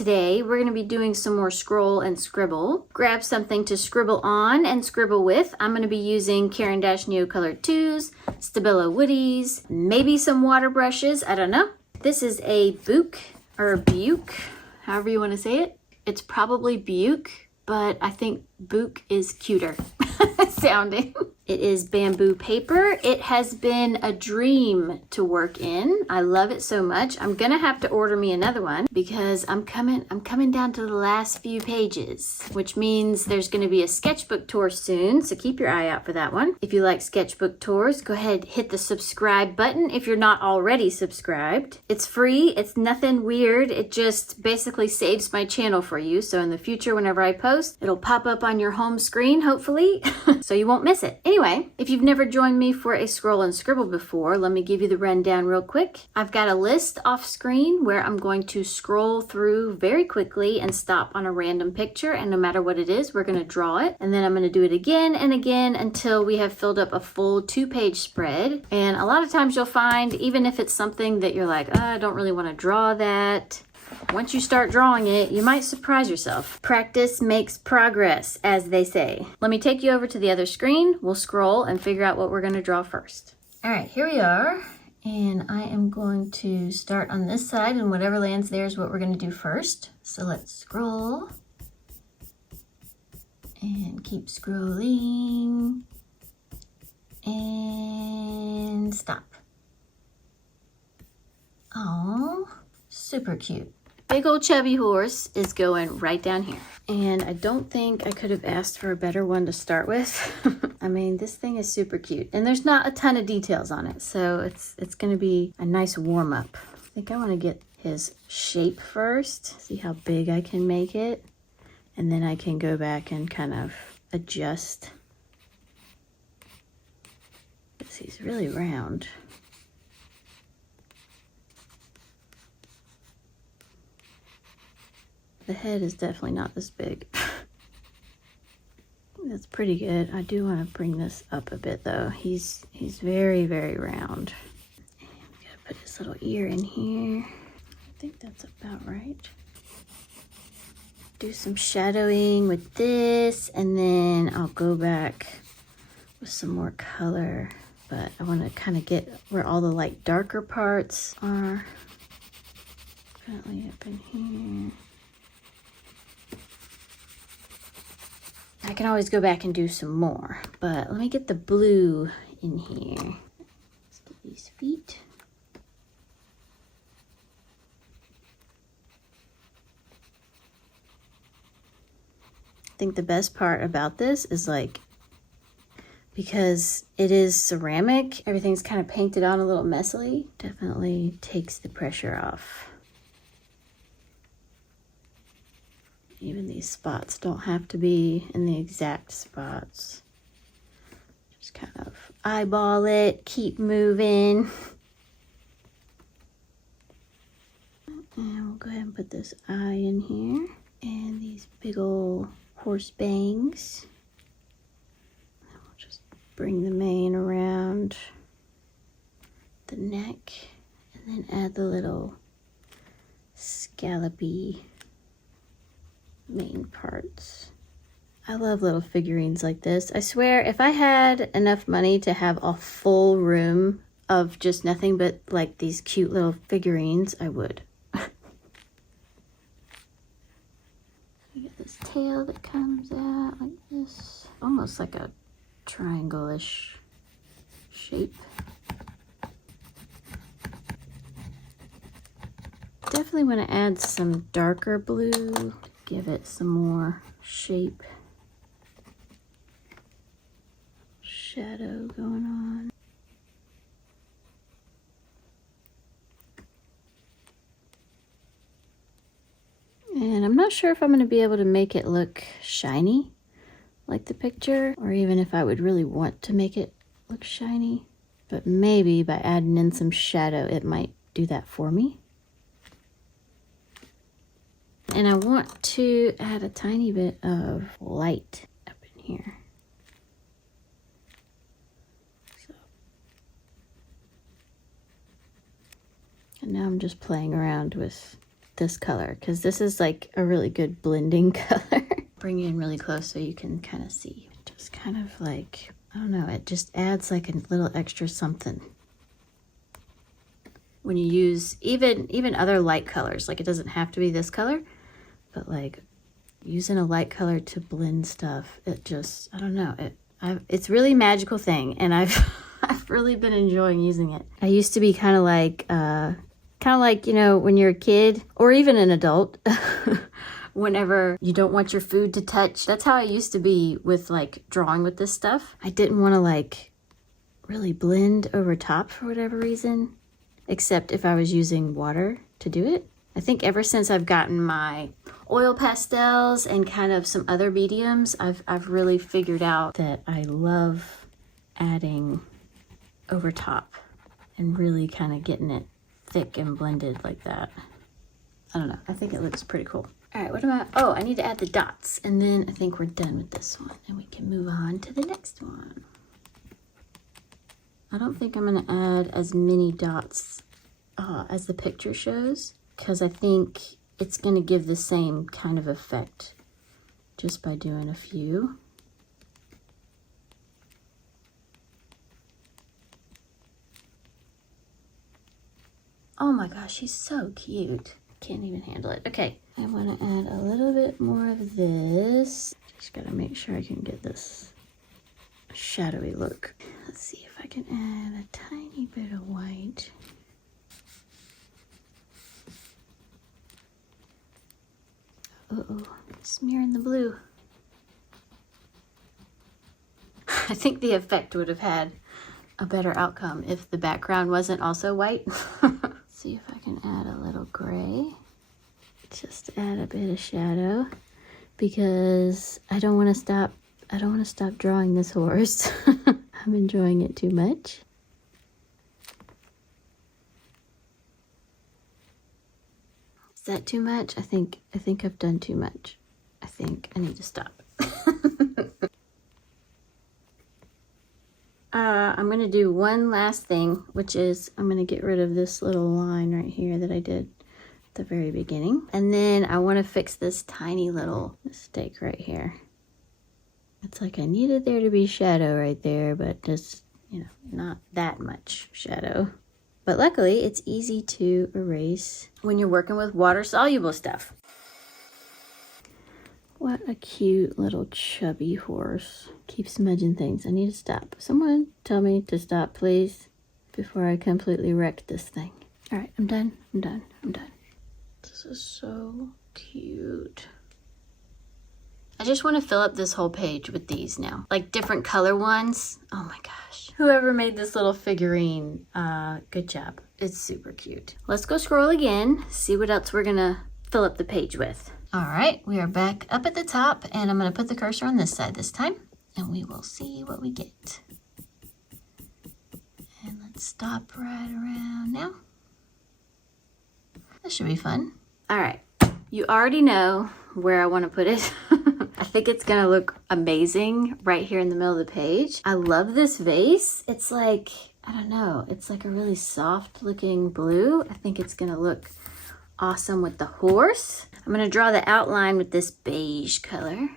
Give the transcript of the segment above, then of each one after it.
today we're going to be doing some more scroll and scribble. Grab something to scribble on and scribble with. I'm going to be using Caran Neocolor II's, Stabilo Woodys, maybe some water brushes, I don't know. This is a Book or Buke, however you want to say it. It's probably Buke, but I think Book is cuter sounding. It is bamboo paper. It has been a dream to work in. I love it so much. I'm gonna have to order me another one because I'm coming down to the last few pages, which means there's gonna be a sketchbook tour soon, so keep your eye out for that one. If you like sketchbook tours, go ahead, hit the subscribe button if you're not already subscribed. It's free, it's nothing weird. It just basically saves my channel for you, so in the future, whenever I post, it'll pop up on your home screen, hopefully, so you won't miss it. Anyway, if you've never joined me for a scroll and scribble before, let me give you the rundown real quick. I've got a list off screen where I'm going to scroll through very quickly and stop on a random picture, and no matter what it is, we're going to draw it, and then I'm going to do it again and again until we have filled up a full 2-page spread. And a lot of times you'll find, even if it's something that you're like, I don't really want to draw that, once you start drawing it, you might surprise yourself. Practice makes progress, as they say. Let me take you over to the other screen. We'll scroll and figure out what we're going to draw first. All right, here we are. And I am going to start on this side, and whatever lands there is what we're going to do first. So let's scroll. And keep scrolling. And stop. Oh, super cute. Big old chubby horse is going right down here. And I don't think I could have asked for a better one to start with. I mean, this thing is super cute. And there's not a ton of details on it, so it's gonna be a nice warm up. I think I wanna get his shape first, see how big I can make it. And then I can go back and kind of adjust. Because he's really round. The head is definitely not this big. That's pretty good. I do want to bring this up a bit though. He's very, very round. And we gotta put his little ear in here. I think that's about right. Do some shadowing with this, and then I'll go back with some more color. But I want to kind of get where all the like darker parts are. Currently up in here. I can always go back and do some more, but let me get the blue in here. Let's get these feet. I think the best part about this is like, because it is ceramic, everything's kind of painted on a little messily. Definitely takes the pressure off. Even these spots don't have to be in the exact spots. Just kind of eyeball it, keep moving. And we'll go ahead and put this eye in here. And these big old horse bangs. And we'll just bring the mane around the neck. And then add the little scallopy main parts. I love little figurines like this. I swear, if I had enough money to have a full room of just nothing but like these cute little figurines, I would. You get this tail that comes out like this, almost like a triangle-ish shape. Definitely want to add some darker blue. Give it some more shape, shadow going on. And I'm not sure if I'm going to be able to make it look shiny like the picture, or even if I would really want to make it look shiny. But maybe by adding in some shadow, it might do that for me. And I want to add a tiny bit of light up in here. So. And now I'm just playing around with this color because this is like a really good blending color. Bring you in really close so you can kind of see. Just kind of like, I don't know, it just adds like a little extra something. When you use even other light colors, like it doesn't have to be this color, but like using a light color to blend stuff, it just, I don't know, it's really a magical thing, and I've really been enjoying using it. I used to be kind of like, you know, when you're a kid or even an adult, whenever you don't want your food to touch. That's how I used to be with like drawing with this stuff. I didn't want to like really blend over top for whatever reason, except if I was using water to do it. I think ever since I've gotten my oil pastels and kind of some other mediums, I've really figured out that I love adding over top and really kind of getting it thick and blended like that. I don't know, I think it looks pretty cool. All right, what am I, oh, I need to add the dots, and then I think we're done with this one and we can move on to the next one. I don't think I'm gonna add as many dots as the picture shows, because I think it's gonna give the same kind of effect just by doing a few. Oh my gosh, she's so cute. Can't even handle it. Okay, I want to add a little bit more of this. Just gotta make sure I can get this shadowy look. Let's see if I can add a tiny bit of white. Uh-oh, smearing the blue. I think the effect would have had a better outcome if the background wasn't also white. See if I can add a little gray. Just add a bit of shadow because I don't want to stop drawing this horse. I'm enjoying it too much. Is that too much? I think I've done too much. I think I need to stop. I'm going to do one last thing, which is I'm going to get rid of this little line right here that I did at the very beginning. And then I want to fix this tiny little mistake right here. It's like I needed there to be shadow right there, but just, you know, not that much shadow. But luckily, it's easy to erase when you're working with water-soluble stuff. What a cute little chubby horse. Keeps smudging things. I need to stop. Someone tell me to stop, please, before I completely wreck this thing. All right, I'm done. I'm done. I'm done. This is so cute. I just want to fill up this whole page with these now. Like different color ones. Oh my gosh. Whoever made this little figurine, good job. It's super cute. Let's go scroll again, see what else we're gonna fill up the page with. All right, we are back up at the top, and I'm gonna put the cursor on this side this time, and we will see what we get. And let's stop right around now. This should be fun. All right, you already know where I want to put it. I think it's gonna look amazing right here in the middle of the page. I love this vase. It's like, I don't know, it's like a really soft looking blue. I think it's gonna look awesome with the horse. I'm gonna draw the outline with this beige color.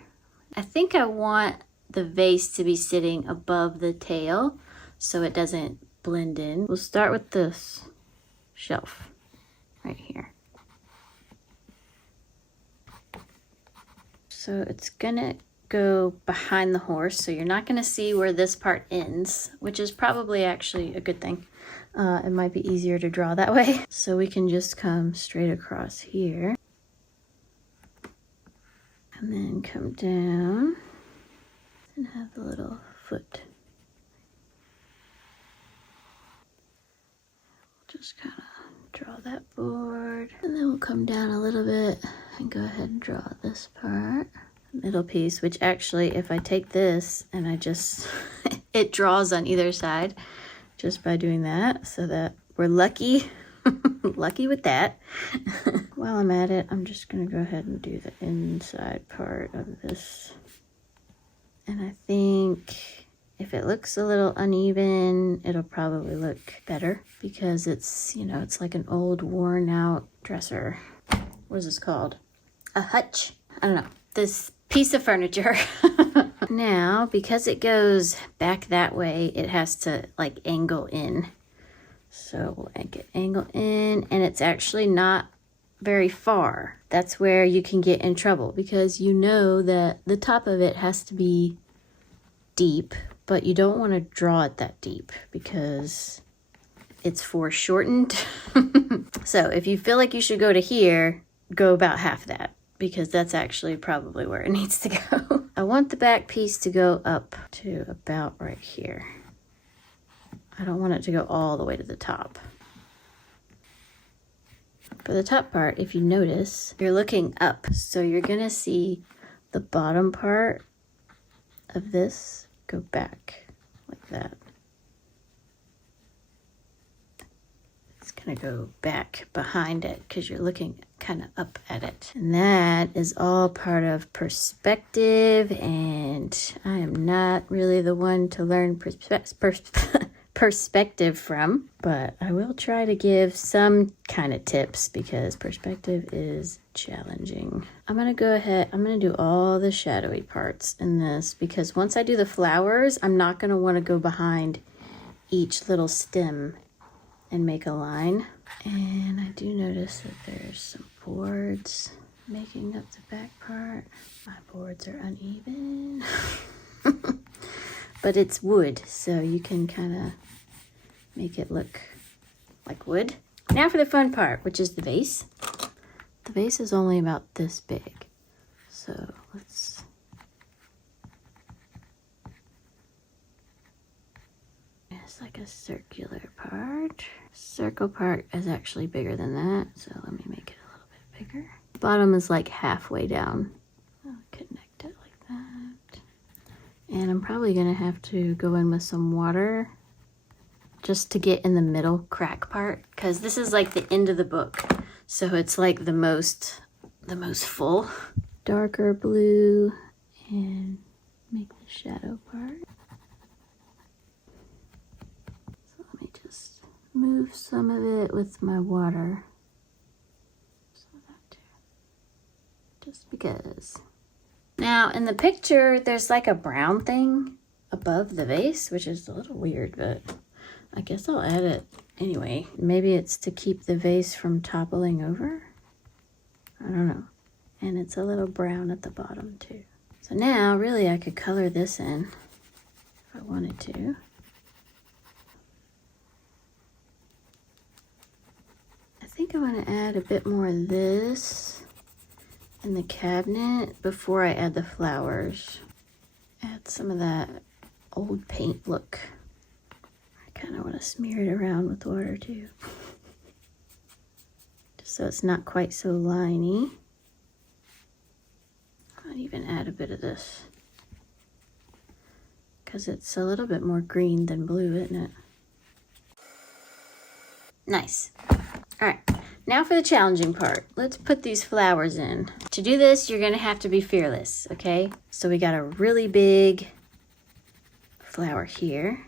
I think I want the vase to be sitting above the tail so it doesn't blend in. We'll start with this shelf right here. So it's gonna go behind the horse, so you're not gonna see where this part ends, which is probably actually a good thing. It might be easier to draw that way. So we can just come straight across here. And then come down and have the little foot. Just kind of draw that board. And then we'll come down a little bit and go ahead and draw this part. Middle piece, which actually, if I take this and I just, it draws on either side just by doing that, so that we're lucky, lucky with that. While I'm at it, I'm just gonna go ahead and do the inside part of this. And I think if it looks a little uneven, it'll probably look better because it's, you know, it's like an old worn out dresser. what is this called? A hutch? I don't know. This piece of furniture. Now, because it goes back that way, it has to like angle in. So we'll angle in, and it's actually not very far. That's where you can get in trouble, because you know that the top of it has to be deep, but you don't want to draw it that deep because it's foreshortened. So if you feel like you should go to here, go about half that, because that's actually probably where it needs to go. I want the back piece to go up to about right here. I don't want it to go all the way to the top. For the top part, if you notice, you're looking up, so you're gonna see the bottom part of this go back like that. It's gonna go back behind it because you're looking kind of up at it. And that is all part of perspective, and I am not really the one to learn perspective from, but I will try to give some kind of tips because perspective is challenging. I'm gonna go ahead, I'm gonna do all the shadowy parts in this, because once I do the flowers, I'm not gonna want to go behind each little stem and make a line. And I do notice that there's some boards making up the back part. My boards are uneven. But it's wood, so you can kind of make it look like wood. Now for the fun part, which is the vase. The vase is only about this big. So let's... It's like a circular part. Circle part is actually bigger than that, so let me make it a little bit bigger. Bottom is like halfway down. I'll connect it like that. And I'm probably gonna have to go in with some water just to get in the middle crack part, because this is like the end of the book. So it's like the most full. Darker blue and make the shadow part. So let me just move some of it with my water. So that too. Just because. Now in the picture, there's like a brown thing above the vase, which is a little weird, but I guess I'll add it anyway. Maybe it's to keep the vase from toppling over. I don't know. And it's a little brown at the bottom too. So now really I could color this in if I wanted to. I think I want to add a bit more of this in the cabinet before I add the flowers. Add some of that old paint look. I kind of want to smear it around with water too. Just so it's not quite so liney. I'll even add a bit of this, because it's a little bit more green than blue, isn't it? Nice. All right, now for the challenging part. Let's put these flowers in. To do this, you're gonna have to be fearless, okay? So we got a really big flower here.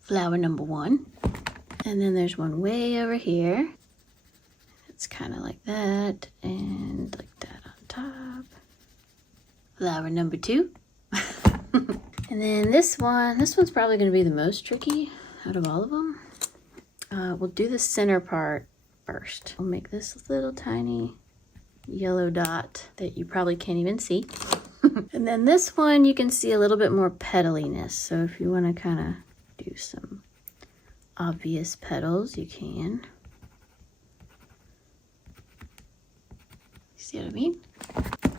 Flower number 1. And then there's one way over here. It's kind of like that, and like that on top. Flower number 2. And then this one's probably gonna be the most tricky out of all of them. We'll do the center part first. We'll make this little tiny yellow dot that you probably can't even see. And then this one, you can see a little bit more petaliness. So if you want to kind of do some obvious petals, you can. See what I mean?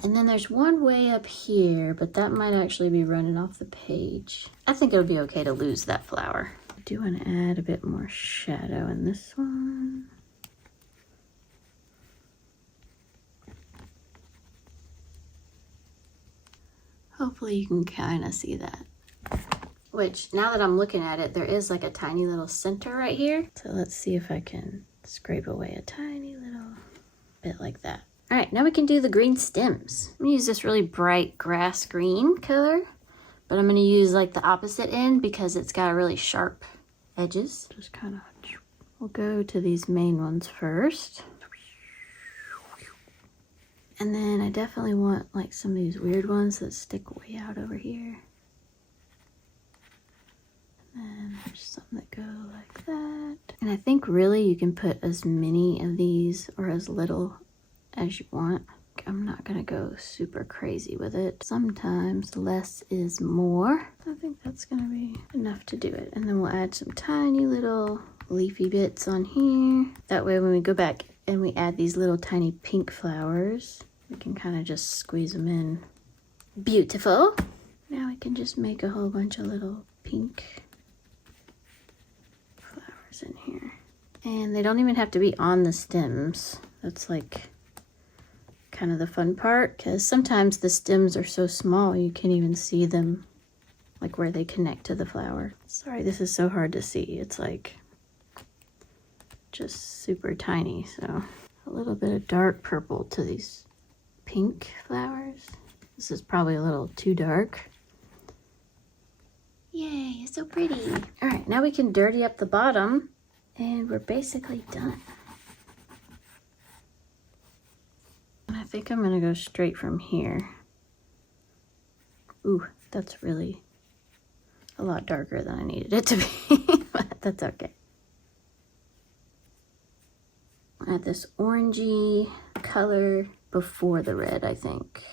And then there's one way up here, but that might actually be running off the page. I think it'll be okay to lose that flower. I do want to add a bit more shadow in this one. Hopefully you can kind of see that. Which, now that I'm looking at it, there is like a tiny little center right here. So let's see if I can scrape away a tiny little bit like that. All right, now we can do the green stems. I'm gonna use this really bright grass green color, but I'm gonna use like the opposite end because it's got really sharp edges. Just kind of, we'll go to these main ones first. And then I definitely want like some of these weird ones that stick way out over here. And then there's some that go like that. And I think really you can put as many of these or as little as you want. I'm not gonna go super crazy with it. Sometimes less is more. I think that's gonna be enough to do it. And then we'll add some tiny little leafy bits on here. That way when we go back and we add these little tiny pink flowers, we can kind of just squeeze them in. Beautiful. Now we can just make a whole bunch of little pink flowers in here. And they don't even have to be on the stems. That's like kind of the fun part, because sometimes the stems are so small you can't even see them, like where they connect to the flower. Sorry, this is so hard to see. It's like just super tiny. So a little bit of dark purple to these pink flowers. This is probably a little too dark. Yay, it's so pretty. All right, now we can dirty up the bottom and we're basically done. I think I'm gonna go straight from here. Ooh, that's really a lot darker than I needed it to be, but that's okay. Add this orangey color before the red, I think.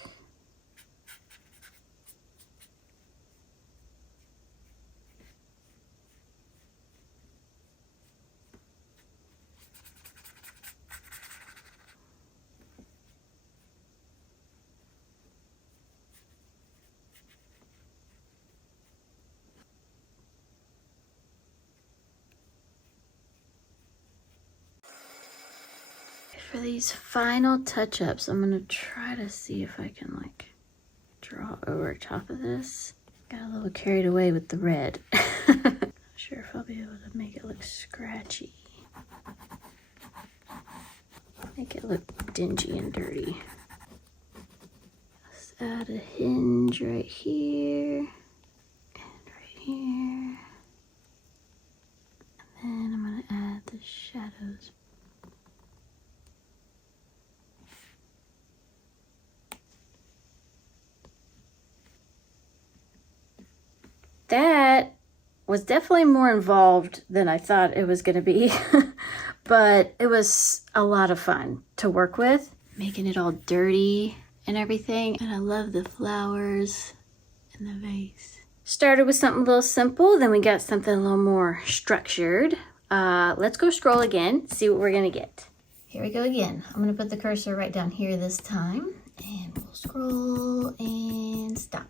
For these final touch-ups, I'm gonna try to see if I can like draw over top of this. Got a little carried away with the red. Not sure if I'll be able to make it look scratchy. Make it look dingy and dirty. Let's add a hinge right here and right here. And then I'm gonna add the shadows. That was definitely more involved than I thought it was going to be, but it was a lot of fun to work with, making it all dirty and everything. And I love the flowers in the vase. Started with something a little simple, then we got something a little more structured. Let's go scroll again, see what we're going to get. Here we go again. I'm going to put the cursor right down here this time, and we'll scroll and stop.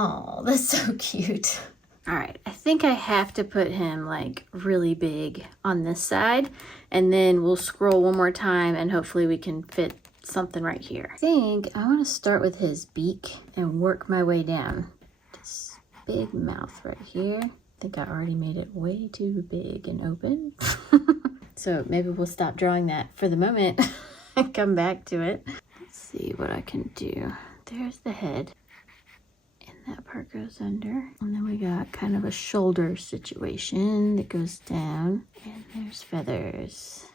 Oh, that's so cute. All right, I think I have to put him like really big on this side, and then we'll scroll one more time and hopefully we can fit something right here. I think I want to start with his beak and work my way down. This big mouth right here. I think I already made it way too big and open. So maybe we'll stop drawing that for the moment and come back to it. Let's see what I can do. There's the head. That part goes under, and then we got kind of a shoulder situation that goes down, and there's feathers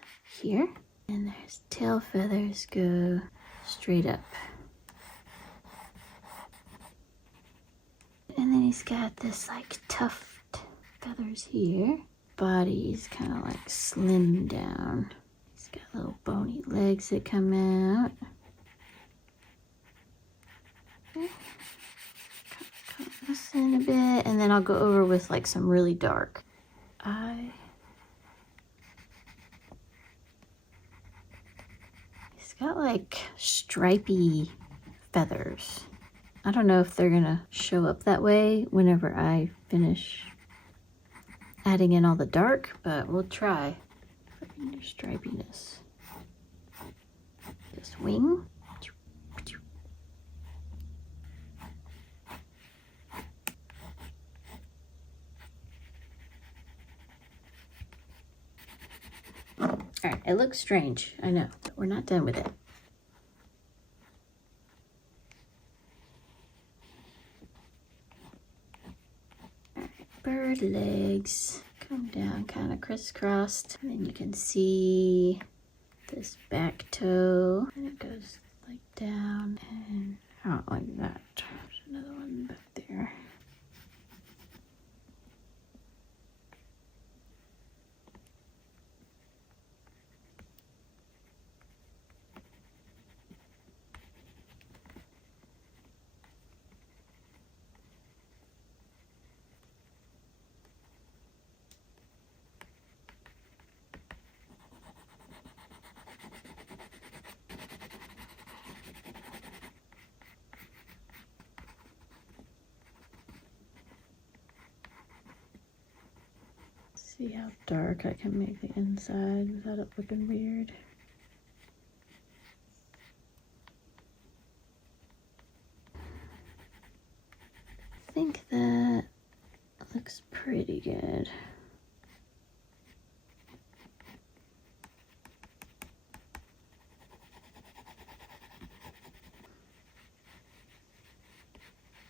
here, and there's tail feathers go straight up, and then he's got this like tuft feathers here. Body's kind of like slimmed down. He's got little bony legs that come out. Okay. This in a bit, and then I'll go over with like some really dark eye. He's got like stripy feathers. I don't know if they're gonna show up that way whenever I finish adding in all the dark, but we'll try for your stripiness. This wing. All right, it looks strange, I know, but we're not done with it. All right, bird legs come down kind of crisscrossed, and then you can see this back toe, and it goes like down and out like that. There's another one back there. See how dark I can make the inside without it looking weird. I think that looks pretty good.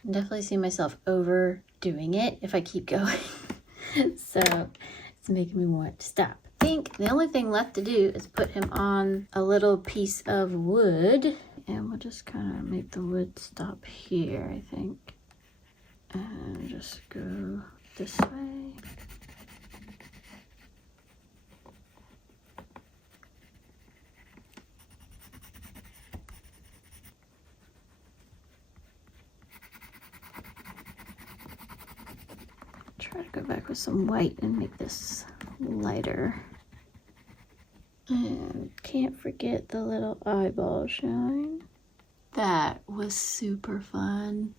I definitely see myself overdoing it if I keep going. So it's making me want to stop. I think the only thing left to do is put him on a little piece of wood, and we'll just kind of make the wood stop here, I think, and just go this way. Try to go back with some white and make this lighter. And can't forget the little eyeball shine. That was super fun.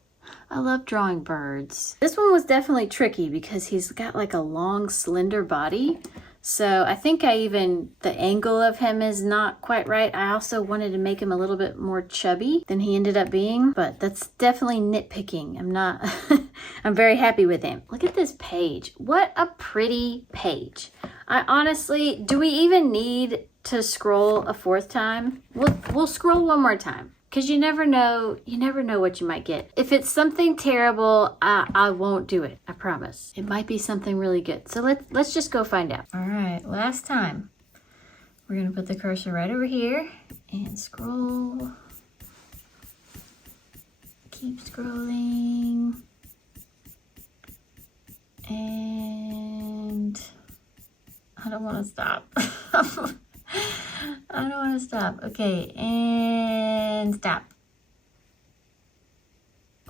I love drawing birds. This one was definitely tricky because he's got like a long, slender body. So I think the angle of him is not quite right. I also wanted to make him a little bit more chubby than he ended up being, but that's definitely nitpicking. I'm very happy with him. Look at this page. What a pretty page. I honestly, do we even need to scroll a fourth time? We'll scroll one more time. Because you never know what you might get. If it's something terrible, I won't do it. I promise. It might be something really good. So let's just go find out. All right, last time. We're gonna put the cursor right over here and scroll. Keep scrolling. And I don't want to stop. I don't want to stop. Okay, and stop.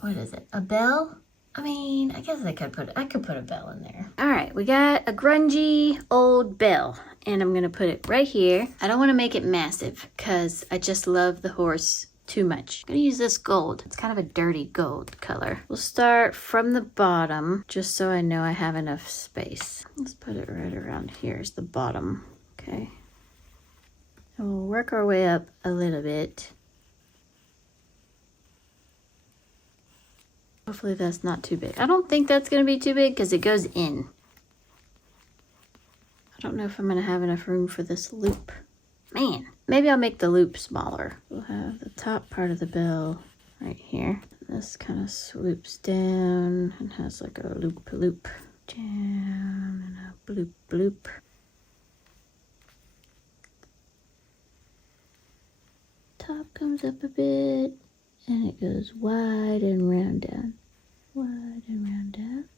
What is it? A bell? I mean, I guess I could put a bell in there. All right, we got a grungy old bell, and I'm gonna put it right here. I don't want to make it massive because I just love the horse too much. I'm gonna use this gold. It's kind of a dirty gold color. We'll start from the bottom just so I know I have enough space. Let's put it right around here is the bottom. Okay. And we'll work our way up a little bit. Hopefully that's not too big. I don't think that's going to be too big because it goes in. I don't know if I'm going to have enough room for this loop. Man, maybe I'll make the loop smaller. We'll have the top part of the bell right here. This kind of swoops down and has like a loop down and a bloop bloop. Top comes up a bit and it goes wide and round down. Wide and round down.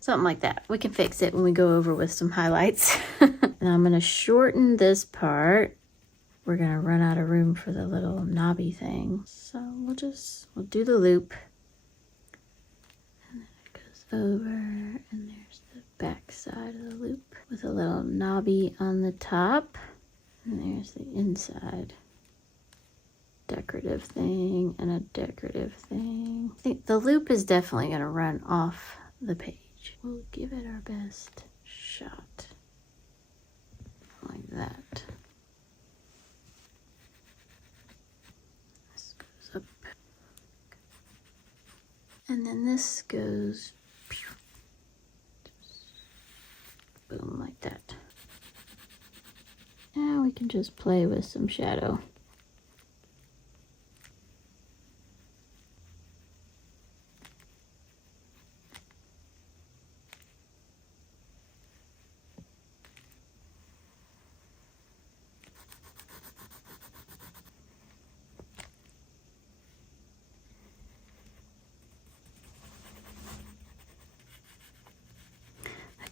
Something like that. We can fix it when we go over with some highlights. Now I'm going to shorten this part. We're going to run out of room for the little knobby thing. So we'll do the loop. And then it goes over and there's the back side of the loop with a little knobby on the top. And there's the inside. Decorative thing and a decorative thing. I think the loop is definitely going to run off the page. We'll give it our best shot. Like that. This goes up. And then this goes boom like that. Now we can just play with some shadow.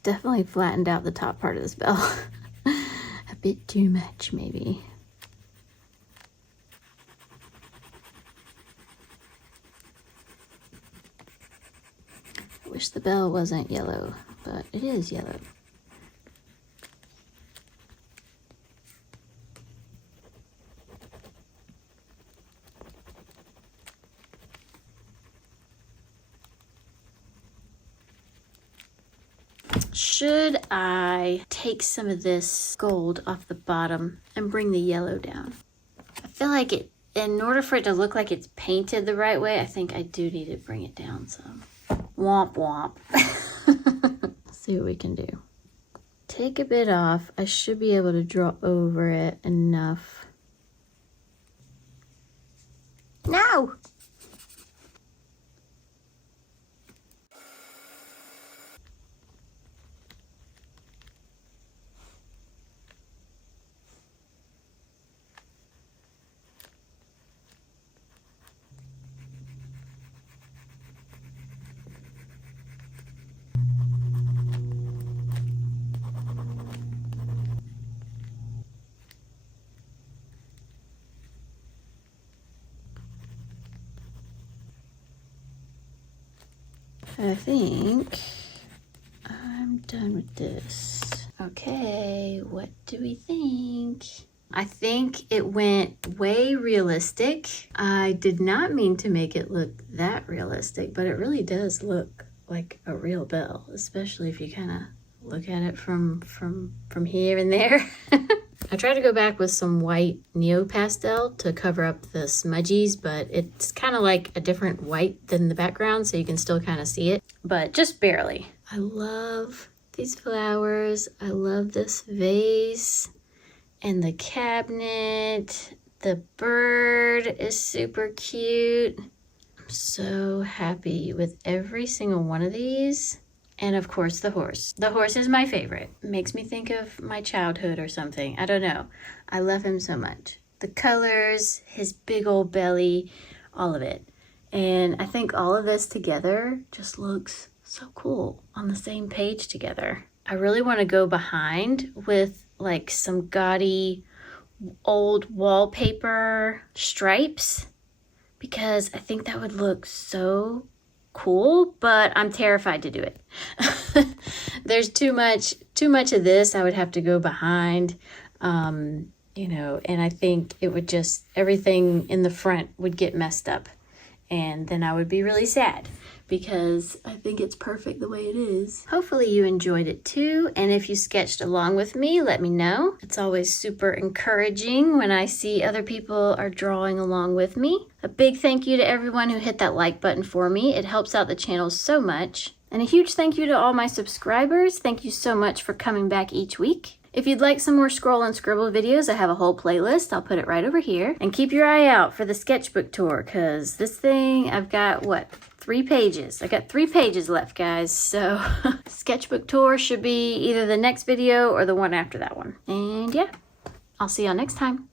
definitely flattened out the top part of this bell. A bit too much, maybe. I wish the bell wasn't yellow, but it is yellow. Should I take some of this gold off the bottom and bring the yellow down? I feel like it, in order for it to look like it's painted the right way, I think I do need to bring it down some. Womp womp. Let's see what we can do. Take a bit off. I should be able to draw over it enough. No! I think I'm done with this. Okay, what do we think? I think it went way realistic. I did not mean to make it look that realistic, but it really does look like a real bell, especially if you kind of look at it from here and there. I tried to go back with some white neo pastel to cover up the smudgies, but it's kind of like a different white than the background, so you can still kind of see it, but just barely. I love these flowers. I love this vase and the cabinet. The bird is super cute. I'm so happy with every single one of these. And of course the horse. The horse is my favorite. It makes me think of my childhood or something. I don't know. I love him so much. The colors, his big old belly, all of it. And I think all of this together just looks so cool on the same page together. I really want to go behind with like some gaudy old wallpaper stripes because I think that would look so cool, but I'm terrified to do it. There's too much of this I would have to go behind, you know, and I think it would just, everything in the front would get messed up, and then I would be really sad because I think it's perfect the way it is. Hopefully you enjoyed it too, and if you sketched along with me, let me know. It's always super encouraging when I see other people are drawing along with me. A big thank you to everyone who hit that like button for me. It helps out the channel so much. And a huge thank you to all my subscribers. Thank you so much for coming back each week. If you'd like some more scroll and scribble videos, I have a whole playlist. I'll put it right over here. And keep your eye out for the sketchbook tour, because this thing, I've got, what, 3 pages. I got 3 pages left, guys. So sketchbook tour should be either the next video or the one after that one. And yeah, I'll see y'all next time.